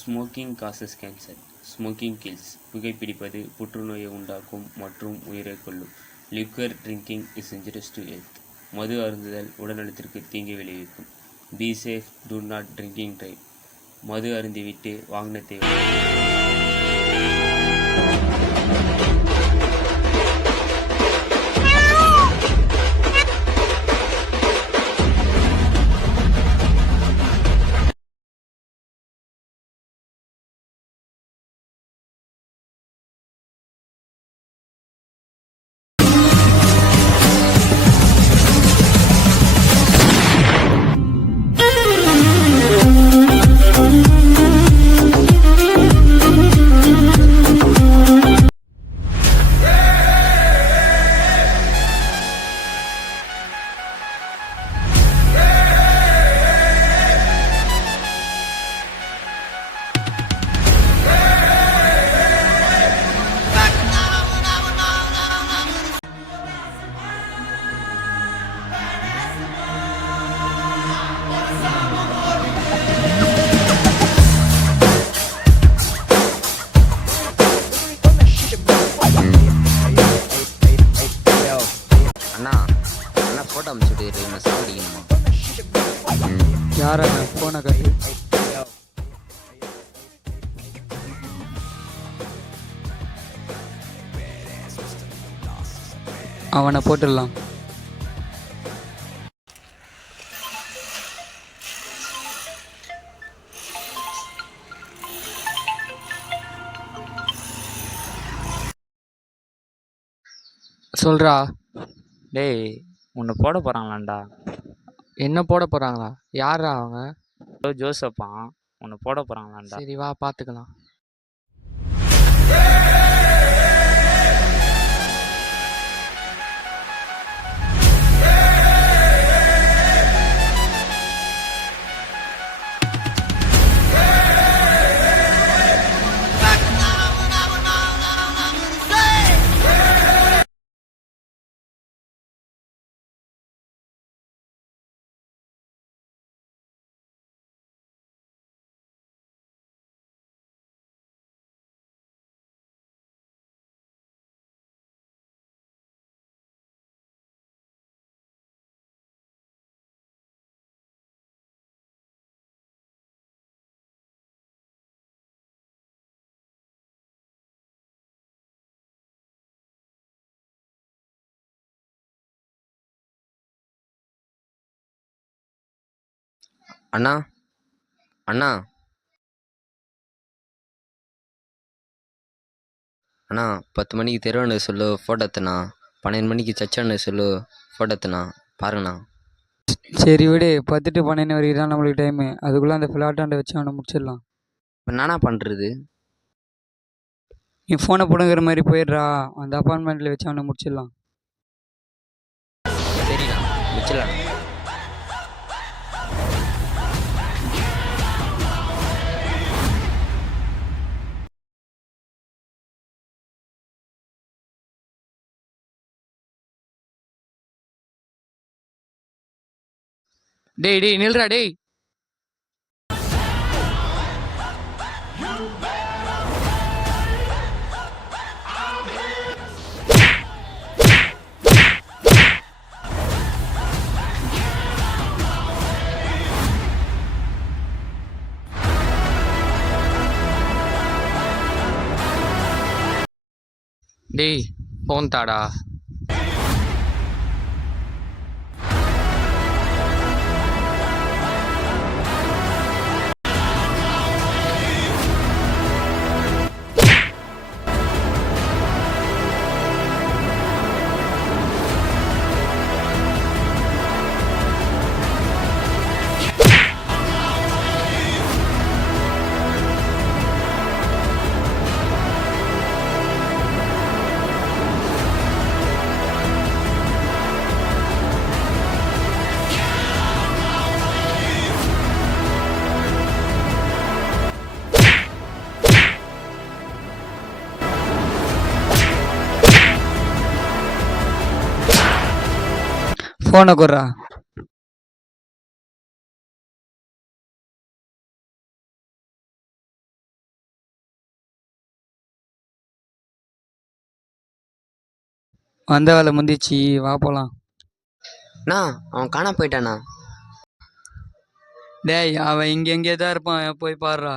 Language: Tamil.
Smoking causes cancer. Smoking kills. புகைப்பிடிப்பது புற்றுநோயை உண்டாக்கும் மற்றும் உயிரை கொல்லும். Liquor drinking is injurious to health. மது அருந்துதல் உடல்நலத்திற்கு தீங்கு விளைவிக்கும். Be safe, do not drinking drive. மது அருந்திவிட்டு வாகனத்தை அண்ணா அண்ணா ஃபோட்டோ அனுப்பிச்சுட்டு நான் சாப்பிடிக்கணுமா? யாரா ஃபோனை கட்டு. அவனை போட்டுடலாம். சொல்றா. டேய், உன்னை போட போகிறாங்களாண்டா. என்ன போட போறாங்களா? யாரா அவங்க? ஜோசப்பான் உன்னை போட போகிறாங்களாண்டா. சரி வா பார்த்துக்கலாம். அண்ணா அண்ணா அண்ணா 10 மணிக்கு தெருவண்ணு சொல்லு ஃபோட்டோ எடுத்துண்ணா. 12 மணிக்கு சச்சண்ணு சொல்லு ஃபோட்டோ எடுத்துண்ணா. பாருங்கண்ணா. சரி விடு, 10 to 12 வரைக்கும் தான் நம்மளுக்கு டைமு. அதுக்குள்ளே அந்த ஃப்ளாட்டாண்டை வச்சு அவனை முடிச்சிடலாம். இப்போ என்னண்ணா பண்ணுறது? நீ ஃபோனை பிடுங்குற மாதிரி போயிடுறா. அந்த அப்பார்ட்மெண்ட்டில் வச்சு அவனை முடிச்சிடலாம். சரிண்ணா, முடிச்சிடலாம். டேய் டேய் நில்றா டேய். டேய் ஃபோன் தாடா. ஃபோனை குடுறா. வந்த வேலை முந்திச்சு வா போகலாம். அண்ணா அவன் காணாம போயிட்டானா? டேய் அவன் இங்கே எங்கேயே தான் இருப்பான் போய் பாருடா.